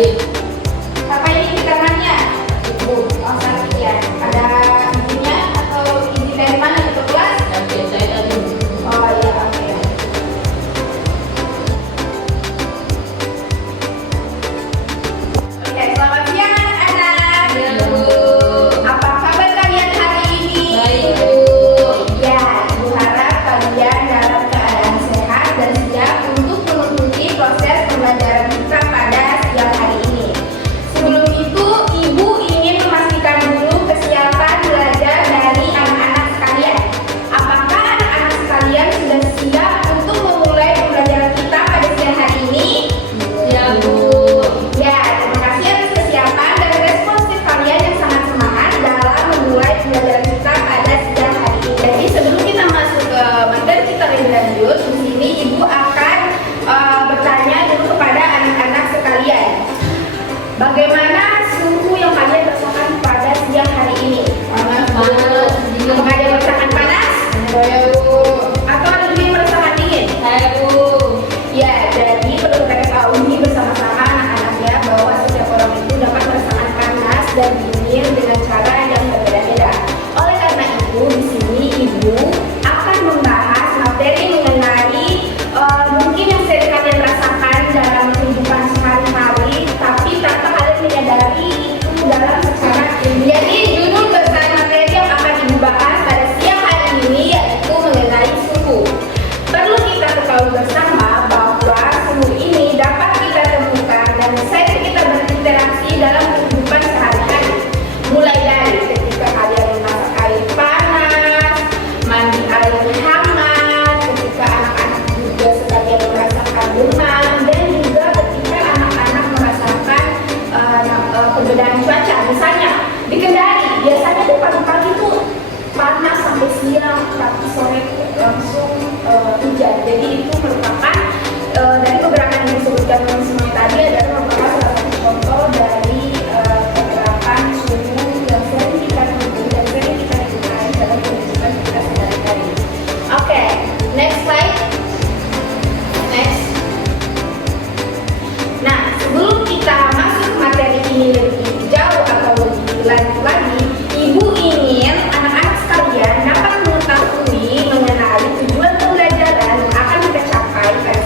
Apa ini tekanannya? Ibu. Oh, sakit ya. Ada izinnya atau izin dari mana untuk kelas? Oh iya, oke. Oke, selamat siang anak-anak. Iya, Bu. Apa kabar kalian hari ini? Baik, Bu. Ya, Ibu harap kalian dalam keadaan sehat dan siap untuk mengikuti proses pembelajaran kita pada siang hari ini. Sebelum itu, Ibu ingin memastikan dulu kesiapan belajar dari anak-anak sekalian. Apakah anak-anak sekalian sudah siap untuk memulai pembelajaran kita pada siang hari ini? Ya, Bu. Ya, terima kasih atas kesiapan dan responsif kalian yang sangat semangat dalam memulai pembelajaran kita pada siang hari ini. Jadi sebelum kita masuk ke materi kita lebih lanjut, di sini Ibu akan bertanya dulu kepada anak-anak sekalian. Bagaimana suhu yang kalian rasakan pada siang hari ini? Panas. Apakah ada yang merasakan panas? Saya, Bu. Atau ada juga yang merasakan dingin? Saya, Bu. Ya, jadi perlu kita ketahui bersama-sama anak-anak ya bahwa setiap orang itu dapat merasakan panas dan dingin dengan cara yang berbeda-beda. Oleh karena itu, di sini Ibu akan membahas materi mengenai mungkin yang sering kalian rasakan dalam kehidupan sehari-hari, tapi tanpa kalian menyadari itu dalam secara jadi judul besar materi yang akan Ibu bahas pada siang hari ini yaitu mengenai suhu. Perlu kita ketahui bersama bahwa suhu ini dapat kita temukan dan sering kita berinteraksi dalam kehidupan sehari-hari. Mulai dari ketika kalian memasak air panas, mandi air hangat, ketika anak-anak juga sebagian merasakan demam, dan juga ketika anak-anak merasakan perbedaan cuaca. Misalnya di Kendari, biasanya tuh pagi-pagi tuh panas sampai siang, tapi sore itu langsung hujan. Jadi itu merupakan dari beberapa yang disebutkan semuanya tadi adalah merupakan salah satu contoh dari penerapan suhu yang sering kita temui dan sering kita lakukan dalam kehidupan kita sehari-hari. Oke, next slide. Next. Nah, sebelum kita masuk ke materi ini lebih jauh atau lebih lanjut lagi, Ibu ingin anak-anak sekalian dapat mengetahui mengenai tujuan pembelajaran yang akan kita capai pada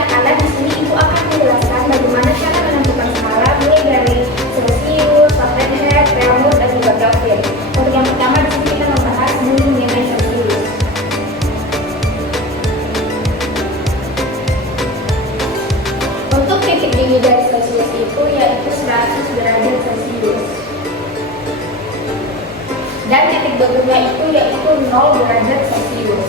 yang ada di sini itu akan menjelaskan bagaimana cara menentukan skala mulai dari Celsius, Fahrenheit, Reaumur, dan juga Kelvin. Untuk yang pertama di sini kita membahas dulu mengenai Celsius. Untuk titik dingin dari Celsius itu yaitu 100 derajat Celsius. Dan titik bagunya itu yaitu 0 derajat Celcius.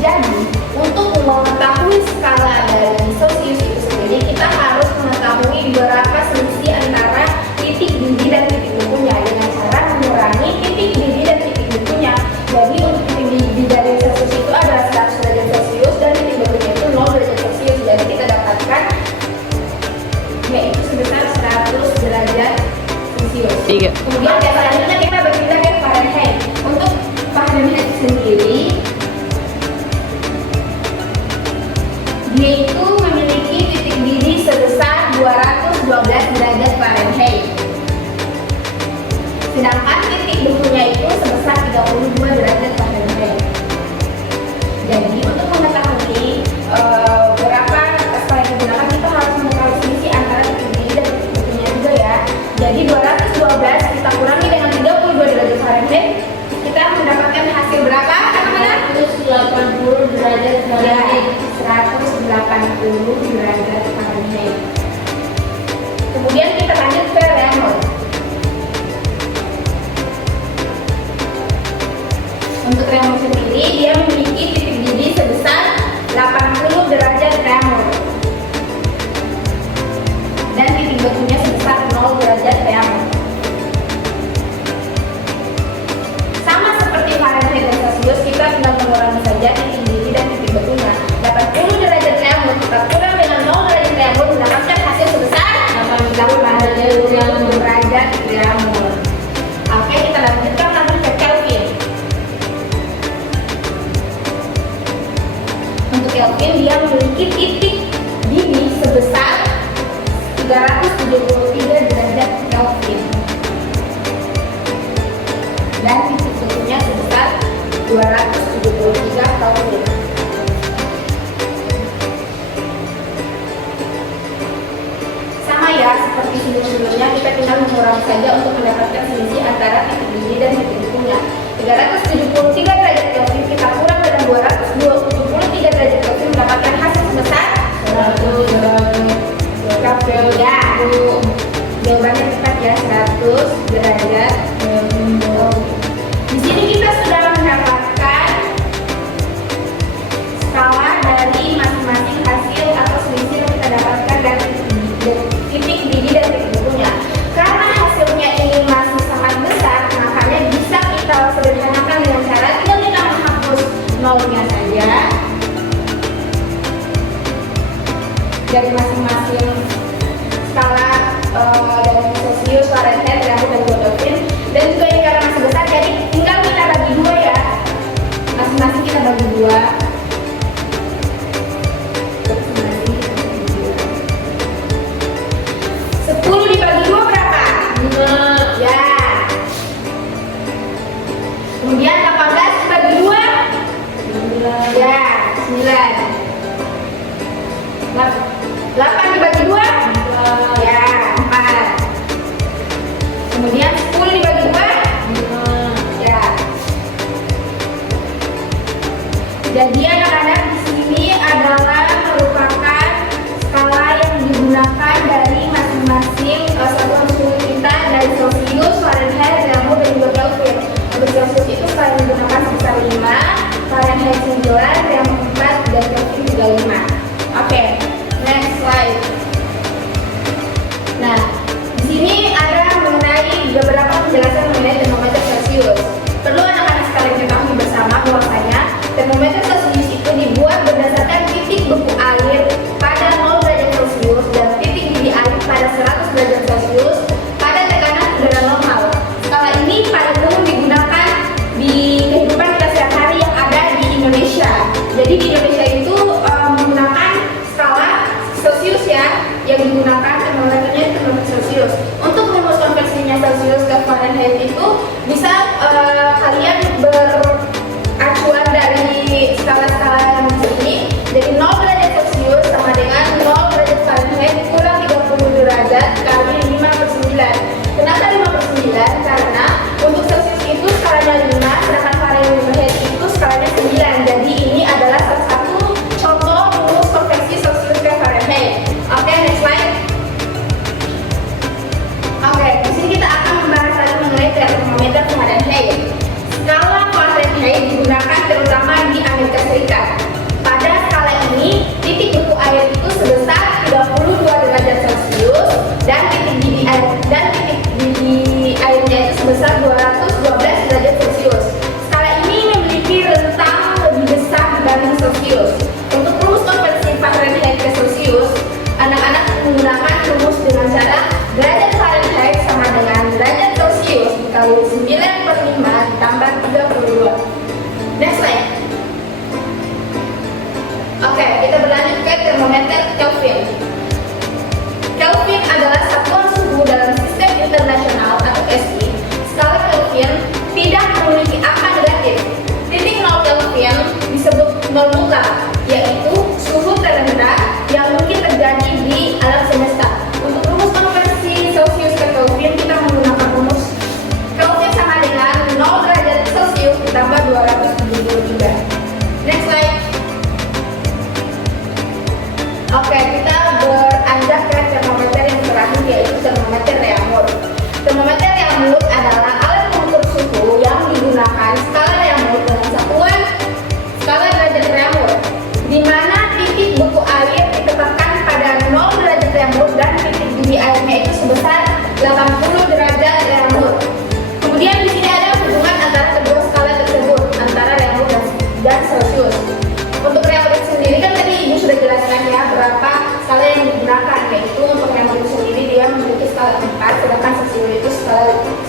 Jadi, untuk mengetahui skala dari Celcius itu sendiri, kita harus mengetahui berapa selisih antara titik didih dan titik bekunya dengan cara mengurangi titik didih dan titik bekunya. Jadi, untuk titik didih dari Celcius itu adalah 100 derajat Celcius dan titik bekunya itu 0 derajat Celcius. Jadi, kita dapatkan yaitu sebesar 100 derajat Celcius. Kemudian yang selanjutnya kita berpindah ke Fahrenheit. Untuk Fahrenheit sendiri, dia itu memiliki titik didih sebesar 212 derajat Fahrenheit. Sedangkan titik bekunya itu sebesar 32 derajat Fahrenheit. Jadi untuk mengetahui berapa skala yang digunakan, kita harus mengetahui selisih antara titik didih dan titik bekunya juga ya. Jadi 212 kita kurangi dengan 32 derajat Fahrenheit, kita mendapatkan hasil berapa? 180 derajat Fahrenheit. 180 derajat Fahrenheit. Kemudian kita lanjut ke Reaumur. Untuk Reaumur sendiri, dia memiliki titik didih sebesar 80 derajat Reaumur. Dan titik bekunya sebesar 0 derajat Reaumur. Sama seperti Fahrenheit dan Celcius, kita tinggal mengurangi saja titik didih dan titik bekunya. 80 derajat Reaumur kita kurang dengan 0 derajat Reaumur, mendapatkan hasil sebesar 80 derajat Reaumur. Oke, kita lanjutkan lagi ke Kelvin. Untuk Kelvin, dia memiliki titik didih sebesar 373 derajat Kelvin dan titik bekunya sebesar 273 Kelvin. Sama ya, seperti sebelum-sebelumnya, kita tinggal mengurangi saja untuk mendapatkan selisih antara titik didih dan titik bekunya. 373 derajat Kelvin kita kurang dengan 273 derajat Kelvin, mendapatkan hasil sebesar 100 Kelvin. Ya, jawabannya tepat ya, 100 derajat Kelvin. Di sini kita sudah mendapatkan skala dari masing-masing hasil atau selisih yang kita dapatkan dari titik didih dan titik bekunya. Karena hasilnya ini masih sangat besar, makanya bisa kita sederhanakan dengan cara tinggal kita menghapus nolnya saja dari masing-masing skala dari Celsius, Fahrenheit, Reaumur, dan juga Kelvin. Dan juga ini karena masih besar, jadi tinggal kita bagi dua ya. Masing-masing kita bagi dua. Masing-masing kita bagi dua. 10 dibagi 2 berapa? 5. Ya. Kemudian 18 dibagi 2? 9. Ya, 9. 8 dibagi 2? 4. Ya, 4. Kemudian 10 dibagi 2? 5. Ya. Jadi anak-anak, di sini adalah merupakan skala yang digunakan dari masing-masing satuan suhu kita dari Celsius, Fahrenheit, Reaumur, dan juga Kelvin. Untuk Celsius itu skala yang digunakan sebesar 5, Fahrenheit 9, Reaumur 4, dan Kelvin juga 5. Oke, next slide. Nah, di sini ada mengenai beberapa penjelasan mengenai termometer Celsius. Perlu anak-anak sekalian ketahui bersama bahwasanya termometer Celsius itu dibuat berdasarkan titik Oke, kita berlanjut ke termometer Kelvin. Kelvin adalah satuan suhu dalam sistem internasional atau SI. Skala Kelvin tidak memiliki angka negatif. Titik 0 Kelvin disebut nol mutlak, yaitu suhu terendah yang mungkin terjadi di alam semesta. Untuk rumus konversi Celsius ke Kelvin, kita menggunakan rumus Kelvin sama dengan 0 derajat Celsius ditambah 273. Next slide. Oke, kita beranjak ke termometer yang terakhir, yaitu termometer Reaumur. Termometer Reaumur adalah alat pengukur suhu yang digunakan skala Reaumur dengan satuan skala derajat Reaumur, di mana titik beku air ditetapkan pada 0 derajat Reaumur dan titik didih airnya itu sebesar 80 derajat Reaumur. Kemudian di sini ada hubungan antara kedua skala tersebut, antara Reaumur dan Celsius. Untuk Reaumur sendiri kan tadi Ibu sudah jelaskan ya berapa skala yang digunakan, yaitu untuk Reaumur sendiri dia memiliki skala 4, sedangkan Celsius itu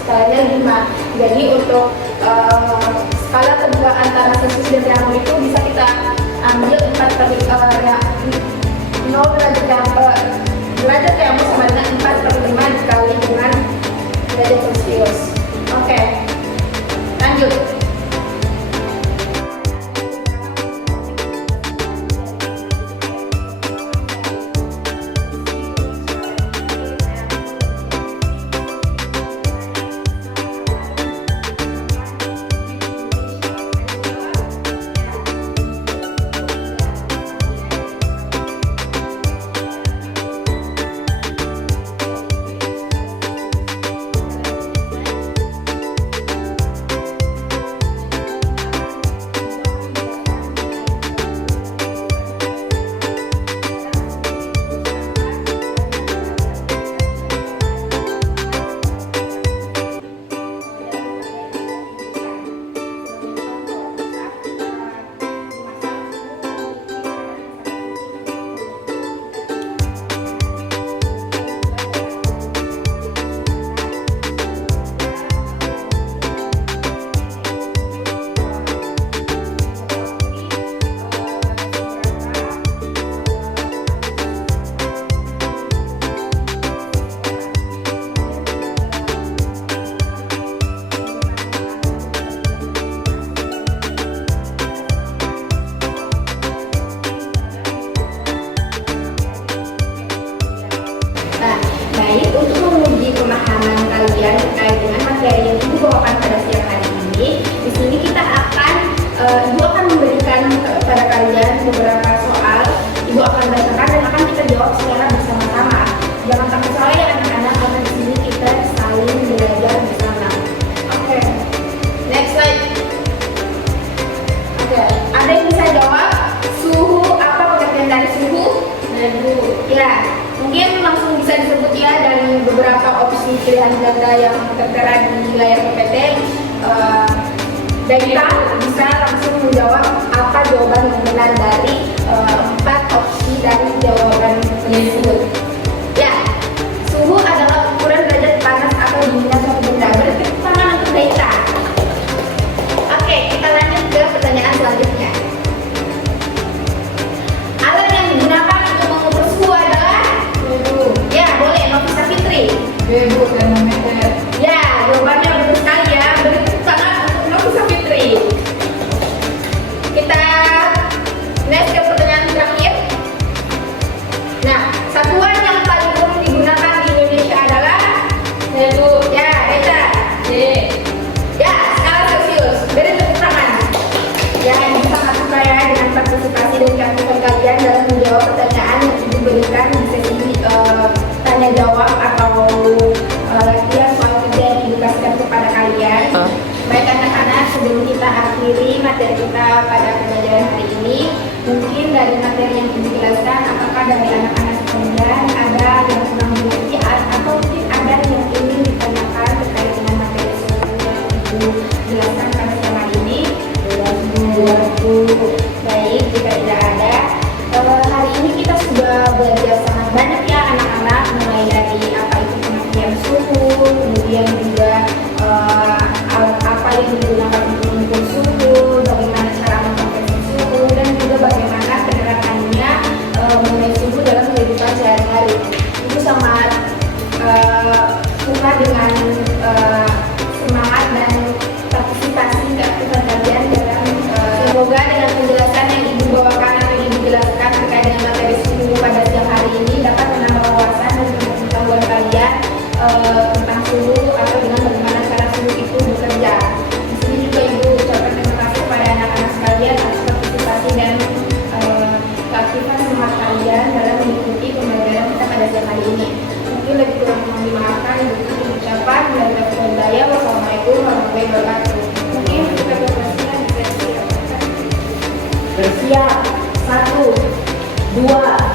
skalanya 5. Jadi untuk skala kedua antara Celsius dan Reaumur itu bisa kita ambil 4 kali 0 derajat Reaumur sama dengan 4/5 dikali dengan derajat Celsius. Oke, lanjut. Baik, untuk menguji pemahaman kalian terkait dengan materi yang Ibu bawakan pada siang hari ini, di sini kita akan Ibu akan memberikan kepada kalian beberapa soal. Ibu akan bacakan dan akan kita jawab secara bersama-sama. Jangan takut salah ya anak-anak, karena di sini kita saling belajar bersama. Oke, next slide. Oke, ada yang bisa jawab suhu, apa pengertian dari suhu? Ya, mungkin langsung bisa disebut ya dari beberapa opsi pilihan ganda yang tertera di layar PPT. Kita bisa langsung menjawab apa jawaban yang benar dari 4 opsi dari jawaban tersebut. Ya, suhu adalah ukuran derajat panas atau dinginnya suatu benda. Berarti tangan untuk data. Oke, kita lanjut ke pertanyaan selanjutnya. Alat yang digunakan untuk mengukur suhu adalah? Ya, boleh, Novisa Fitri. Termometer. Ya, jawabannya betul sekali ya. Beri tepuk tangan untuk Novisa Fitri. Kita next ke pertanyaan terakhir. Nah, satuan yang paling umum digunakan di Indonesia adalah? Ya, Reza. Ya, skala Celsius. Beri tepuk tangan. Ya, ini sangat suka ya dengan partisipasi dan keaktifan kalian dalam menjawab pertanyaan yang Ibu berikan di sesi tanya jawab atau latihan soal kerja yang diberikan kepada kalian. Baik anak-anak, sebelum kita akhiri materi kita pada pembelajaran hari ini, mungkin dari materi yang Ibu jelaskan, apakah dari anak-anak sekalian ada yang kurang mengerti atau mungkin ada yang ingin ditanyakan terkait dengan materi yang Ibu jelaskan pada siang hari ini? Baik, jika tidak ada, hari ini kita sudah belajar sangat banyak ya anak-anak, mulai dari apa itu pengertian suhu, kemudian juga alat apa yang digunakan untuk mengukur suhu, bagaimana cara mengkonversi suhu, dan juga bagaimana penerapan Bersiap. 1, 2,